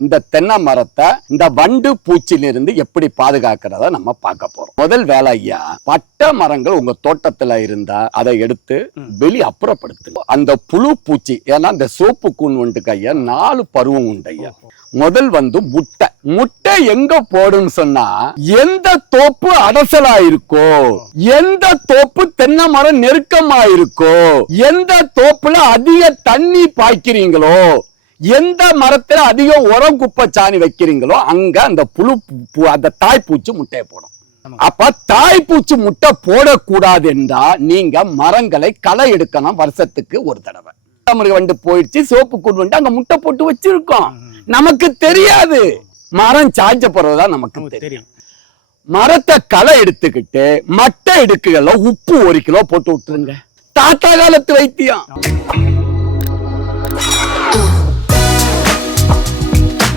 இந்த தென்னை மரத்தை இந்த வண்டு பூச்சிலிருந்து எப்படி பாதுகாக்கிறத நம்ம பார்க்க போறோம். முதல் வேலை ஐயா பட்டை மரங்கள் உங்க தோட்டத்துல இருந்தா அதை எடுத்து வெளி அப்புறப்படுத்து அந்த புழு பூச்சி ஏன்னா இந்த சோப்பு கூன் உண்டுக்கு ஐயா நாலு பருவம் உண்டு ஐயா. முதல் வந்து முட்டை. முட்டை எங்க போடுன்னு சொன்னா எந்த தோப்பு அடசலா இருக்கோ எந்த தோப்பு தென்னை மரம் நெருக்கமா இருக்கோ எந்த தோப்புல அதிக தண்ணி பாய்க்கிறீங்களோ எந்த மரத்துல அதிகம் உரம் குப்பை சாணி வைக்கிறீங்களோ அங்க அந்த புழு அந்த தாய்ப்பூச்சி முட்டையை போடும். அப்ப தாய்ப்பூச்சி முட்டை போடக்கூடாது என்றா நீங்க மரங்களை களை எடுக்கணும் வருஷத்துக்கு ஒரு தடவை. மிருக வண்டு போயிடுச்சு சோப்பு கூண்டு வந்து அங்க முட்டை போட்டு வச்சிருக்கோம். நமக்கு தெரியாது. மரம் சாய்ஞ்ச பிறகுதான் நமக்கு தெரியும். தெரியும். மரத்தை களை எடுத்துக்கிட்டு மட்டை எடுக்குகள்ல உப்பு ஒரு கிலோ போட்டு விட்டுருங்க. தாத்தா காலத்து வைத்தியம்.